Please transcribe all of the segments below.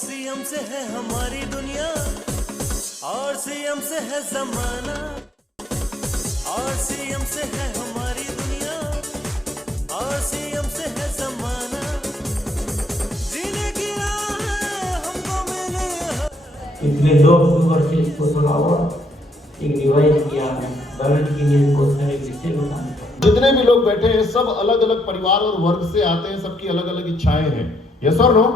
CM से है हमारी दुनिया, और सीएम से है जमाना, और सीएम से है हमारी दुनिया, और सीएम से है जमाना, जीने की राह हमको मिली है। पिछले 2 अक्टूबर से इसको थोड़ा और एक रिवाइज किया है, बैलेंस की नींद को सारे विषय बताने का। जितने भी लोग बैठे हैं सब अलग अलग परिवार और वर्ग से आते हैं, सबकी अलग अलग इच्छाएं हैं, यस और नो?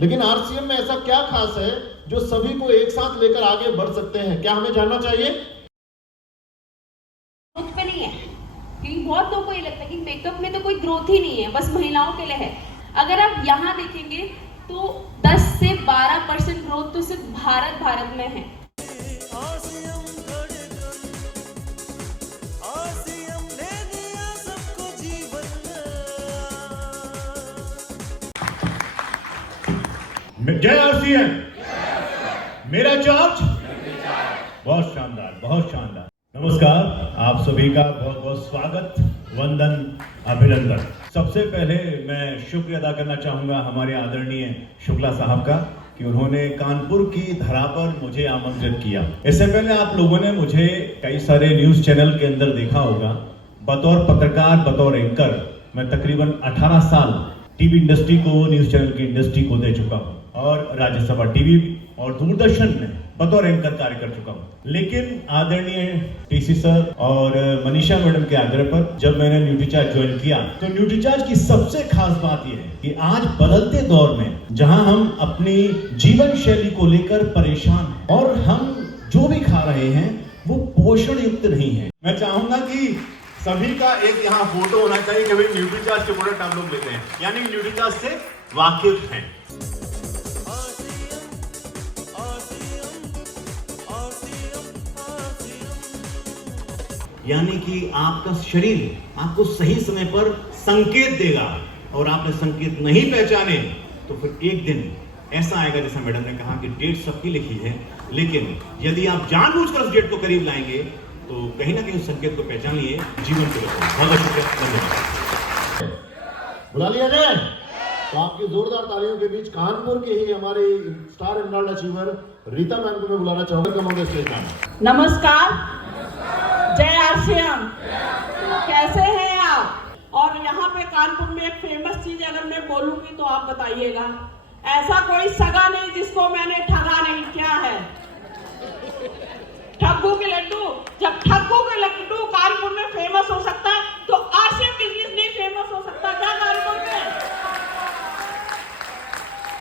लेकिन आरसीएम में ऐसा क्या खास है जो सभी को एक साथ लेकर आगे बढ़ सकते हैं? क्या हमें जानना चाहिए? ग्रोथ पे नहीं है, क्योंकि बहुत लोगों को ये लगता है कि मेकअप में तो कोई ग्रोथ ही नहीं है, बस महिलाओं के लिए है। अगर आप यहाँ देखेंगे तो 10 से 12% ग्रोथ तो सिर्फ भारत में है। जय आरसीएम, मेरा चार्ज। बहुत शानदार, बहुत शानदार। नमस्कार, आप सभी का बहुत बहुत स्वागत, वंदन, अभिनंदन। सबसे पहले मैं शुक्रिया अदा करना चाहूंगा हमारे आदरणीय शुक्ला साहब का कि उन्होंने कानपुर की धरा पर मुझे आमंत्रित किया। इससे पहले आप लोगों ने मुझे कई सारे न्यूज चैनल के अंदर देखा होगा। बतौर पत्रकार, बतौर एंकर मैं तकरीबन 18 साल टीवी इंडस्ट्री को, न्यूज चैनल की इंडस्ट्री को दे चुका हूँ और राज्यसभा टीवी और दूरदर्शन में बतौर एंकर कार्य कर चुका हूँ। लेकिन आदरणीय टीसी सर और मनीषा मैडम के आग्रह पर जब मैंने न्यूट्रीचार्ज ज्वाइन किया तो न्यूट्रीचार्ज की सबसे खास बात यह है कि आज बदलते दौर में जहां हम अपनी जीवन शैली को लेकर परेशान हैं और हम जो भी खा रहे हैं वो पोषण युक्त नहीं है। मैं चाहूंगा कि सभी का एक यहाँ फोटो होना चाहिए कि भाई न्यूट्रीचार्ज के प्रोडक्ट आप लोग लेते हैं, यानी न्यूट्रीचार्ज से वाकिफ हैं। यानी कि आपका शरीर आपको सही समय पर संकेत देगा और आपने संकेत नहीं पहचाने तो फिर एक दिन ऐसा आएगा जैसा मैडम ने कहा कि डेट सबकी लिखी है, लेकिन यदि आप जानबूझकर उस डेट को करीब लाएंगे तो कहीं ना कहीं उस संकेत को पहचान लिए, जीवन को रखो। बहुत शुक्रिया। बुला लिया जाए तो आपकी जोरदार तालियों के बीच कानपुर के ही हमारे star emerald achiever Rita ma'am को मैं बुलाना चाहूंगा। नमस्कार, जय आरसीएम। कैसे हैं आप? और यहाँ पे कानपुर में एक फेमस चीज अगर मैं बोलूंगी तो आप बताइएगा, ऐसा कोई सगा नहीं जिसको मैंने ठगा नहीं। क्या है? ठग्गू के लड्डू। जब ठग्गू के लड्डू कानपुर में फेमस हो सकता है तो आरसीएम बिजनेस नहीं फेमस हो सकता क्या कानपुर में?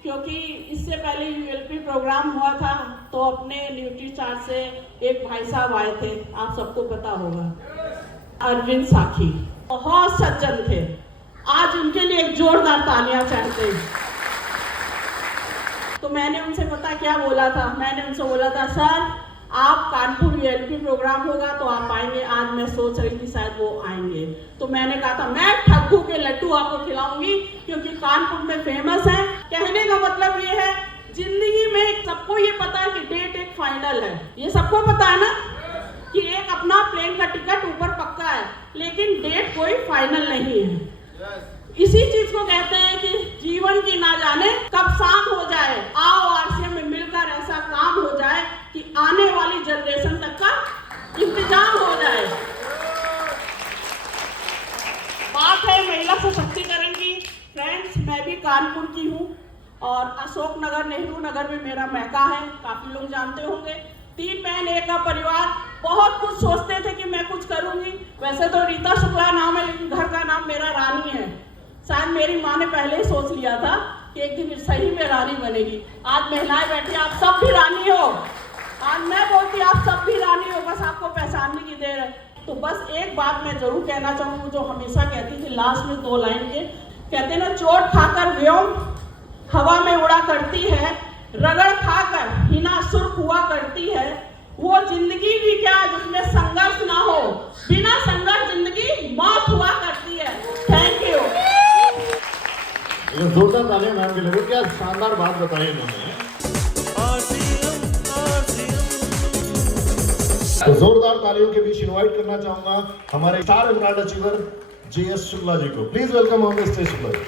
क्योंकि इससे पहले यूएलपी प्रोग्राम हुआ था तो अपने न्यूट्रीचार्ज से एक भाई साहब आए थे, आप सबको पता होगा, अरविंद साखी। बहुत सज्जन थे। आज उनके लिए एक जोरदार तालियां चाहते हैं। तो मैंने उनसे पता क्या बोला था? मैंने उनसे बोला था, सर आप कानपुर यूएलपी प्रोग्राम होगा तो आप आएंगे। आज मैं सोच रही थी शायद वो आएंगे। तो मैंने कहा था मैं ठग्गू के लड्डू आपको खिलाऊंगी क्योंकि कानपुर में फेमस है। कहने का मतलब ये है, जिंदगी में सबको ये पता है कि डेट एक फाइनल है, ये सबको पता है ना कि एक अपना प्लेन का टिकट ऊपर पक्का है, लेकिन डेट कोई फाइनल नहीं है। इसी चीज को कहते हैं कि जीवन की ना जाने कब शाम हो जाए। आओ आरसीएम में मिलकर ऐसा काम हो जाए कि आने वाली जनरेशन तक का इंतजाम हो जाए। बात है महिला सशक्तिकरण की। फ्रेंड्स, मैं भी कानपुर की हूँ और अशोक नगर, नेहरू नगर में मेरा मैका है, काफी लोग जानते होंगे। 3 बहन एक का परिवार। बहुत कुछ सोचते थे कि मैं कुछ करूंगी। वैसे तो रीता शुक्ला नाम है, लेकिन घर का नाम मेरा रानी है। शायद मेरी माँ ने पहले ही सोच लिया था कि एक दिन सही में रानी बनेगी। आज महिलाएं बैठी, आप सब भी रानी हो। आज मैं बोलती आप सब भी रानी हो, बस आपको पहचानने की देर है। तो बस एक बात मैं जरूर कहना चाहूँगी, जो हमेशा कहती थी लास्ट में 2 लाइन के, कहते ना, चोट खाकर व्योम हवा में उड़ा करती है, रगड़ खाकर हिना सुर्ख हुआ करती है। वो जिंदगी भी क्या जिसमें संघर्ष ना हो, बिना संघर्ष जिंदगी मौत हुआ करती है। Thank you. जोरदार तालियां मैम के लिए, क्या शानदार बात बताई इन्होंने। तो जोरदार तालियों के बीच इनवाइट करना चाहूंगा हमारे star emerald achiever GS Shukla ji को। Please welcome on the stage Shukla ji.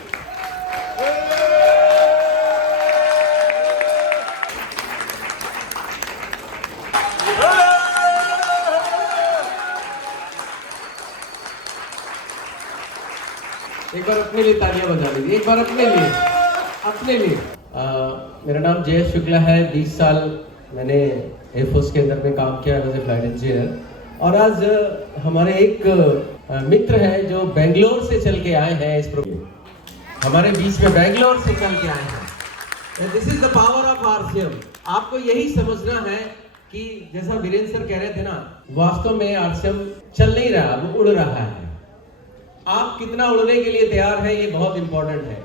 बार अपने लिए तालियां बजा लीजिए, एक बार अपने लिए। मेरा नाम जयेश शुक्ला है। 20 साल मैंने एयरफोर्स के अंदर में काम किया एज ए फ्लाइट इंजीनियर। और आज हमारे एक मित्र है जो बेंगलोर से चल के आए हैं इस प्रोग्राम हमारे बीच में, बेंगलोर से चल के आए हैं। This is the power of RCM. आपको यही समझना है कि जैसा वीरेंद्र सर कह रहे थे ना, वास्तव में आरसीएम चल नहीं रहा, वो उड़ रहा है। आप कितना उड़ने के लिए तैयार है, ये बहुत इंपॉर्टेंट है।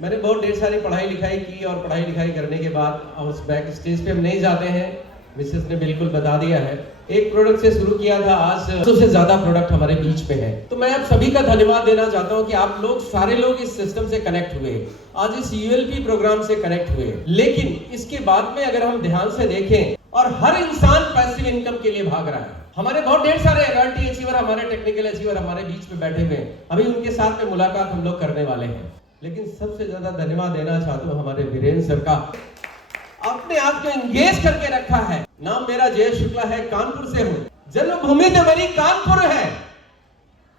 मैंने बहुत ढेर सारी पढ़ाई लिखाई की और पढ़ाई लिखाई करने के बाद उस बैक स्टेज पे हम नहीं जाते हैं, मिसेस ने बिल्कुल बता दिया है। एक प्रोडक्ट से शुरू किया था, आज 100 से ज्यादा प्रोडक्ट हमारे बीच में है। तो मैं आप सभी का धन्यवाद देना चाहता हूं कि आप लोग सारे लोग इस सिस्टम से कनेक्ट हुए, आज इस यूएलपी प्रोग्राम से कनेक्ट हुए। लेकिन इसके बाद में अगर हम ध्यान से देखें, और हर इंसान पैसिव इनकम के लिए भाग रहा है। हमारे बहुत ढेर सारे एलआरटी अचीवर, हमारे टेक्निकल अचीवर हमारे बीच में बैठे हुए हैं, अभी उनके साथ में मुलाकात हम लोग करने वाले हैं। लेकिन सबसे ज्यादा धन्यवाद देना चाहता हूं हमारे वीरेंद्र सर का, अपने आप को एंगेज करके रखा है। नाम मेरा जयेश शुक्ला है, कानपुर से हूं। जन्मभूमि तो मेरी कानपुर है,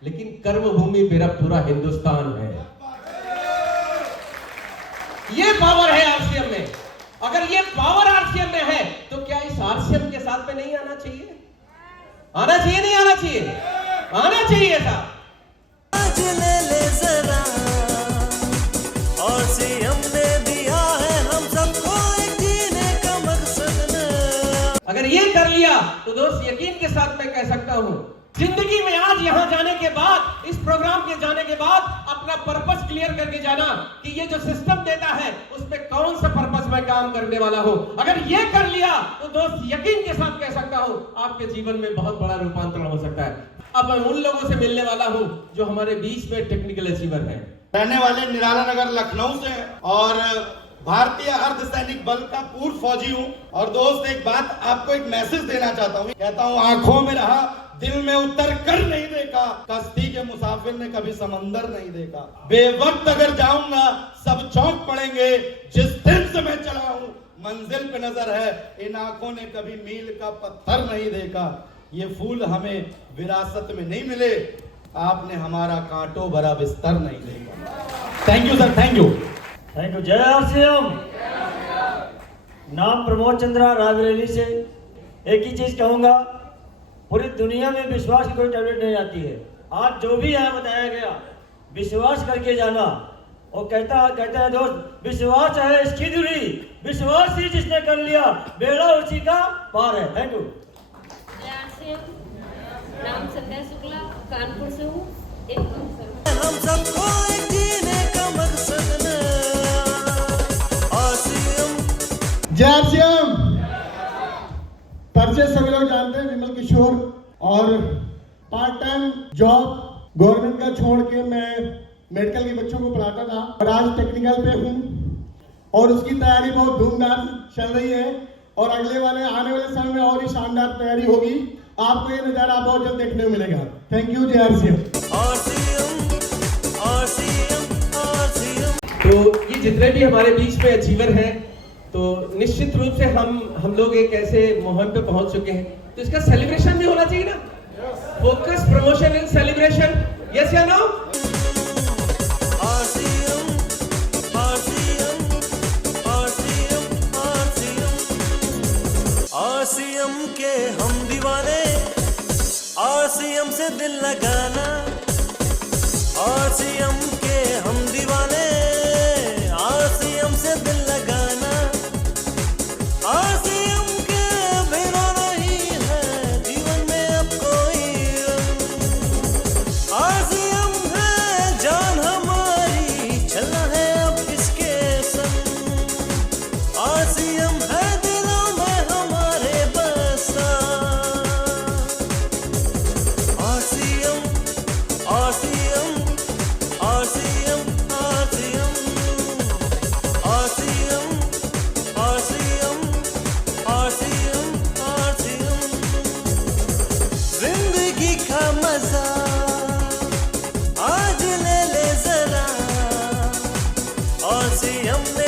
लेकिन कर्मभूमि मेरा पूरा हिंदुस्तान है। ये पावर है आरसीएम में। अगर ये पावर आरसीएम में है तो क्या इस आरसीएम के साथ में नहीं आना चाहिए? आना चाहिए, नहीं आना चाहिए? आना चाहिए साहब। आज ले जरा, आरसीएम ने दिया है हम सबको एक जीने का मकसद न। अगर ये कर लिया तो दोस्त यकीन के साथ मैं कह सकता हूं, जिंदगी में आज यहां जाने के बाद, इस प्रोग्राम के जाने के बाद अपना पर्पस क्लियर करके जाना कि ये जो सिस्टम देता है उसमें कौन सा पर्पस मैं काम करने वाला हूं। अगर ये कर लिया तो दोस्त यकीन के साथ कह सकता हूं आपके जीवन में बहुत बड़ा रूपांतरण हो सकता है। अब मैं उन लोगों से मिलने वाला हूं जो हमारे बीच में टेक्निकल अचीवर हैं। रहने वाले निराला नगर लखनऊ से हैं और भारतीय अर्धसैनिक बल का पूर्व फौजी हूँ। और दोस्त एक बात आपको एक मैसेज देना चाहता हूँ, कहता हूँ आंखों में रहा, दिल में उतर कर नहीं देखा, कश्ती के मुसाफिर ने कभी समंदर नहीं देखा। बेवक्त अगर जाऊंगा सब चौंक पड़ेंगे, जिस दिन से मैं चला हूँ मंजिल पे नजर है, इन आंखों ने कभी मील का पत्थर नहीं देखा। ये फूल हमें विरासत में नहीं मिले, आपने हमारा कांटों भरा बिस्तर नहीं देखा। Thank you sir, thank you. Thank you. जय आरसीएम। नाम प्रमोद चंद्रा, रायबरेली से। एक ही चीज कहूंगा, पूरी दुनिया में विश्वास की कोई टैबलेट नहीं आती है। आज जो भी यहाँ बताया गया, विश्वास करके जाना। और कहता है दोस्त, विश्वास है इसकी दूरी, विश्वास ही जिसने कर लिया बेड़ा उसी का पार है। Thank you. नाम संध्या शुक्ला, कानपुर से हूँ। हम सबको एक जीने का मकसद न। आरसीएम। जय आरसीएम। परिचय सभी लोग जानते हैं, विमल किशोर। और पार्ट टाइम जॉब गवर्नमेंट का छोड़ के मैं मेडिकल के बच्चों को पढ़ाता था और आज टेक्निकल पे हूँ और उसकी तैयारी बहुत धूमधाम चल रही है। और आने वाले समय में और ही शानदार तैयारी होगी। आपको ये नजारा बहुत जल्द देखने को मिलेगा। Thank you. जय आरसीएम। तो ये जितने भी हमारे बीच में अचीवर हैं, तो निश्चित रूप से हम लोग एक ऐसे मुहिम पे पहुंच चुके हैं, तो इसका सेलिब्रेशन भी होना चाहिए ना। Focus, promotion and celebration. Yes या नो? आरसीएम के हम दीवाने, आरसीएम से दिल लगाना। आरसीएम के हम दीवाने, आरसीएम से दिल लगाना। आरसीएम के बिना नहीं है जीवन में अब कोई रंग। आरसीएम है जान हमारी, चलना है अब इसके संग। आरसीएम है आज ले जरा, आरसीएम ने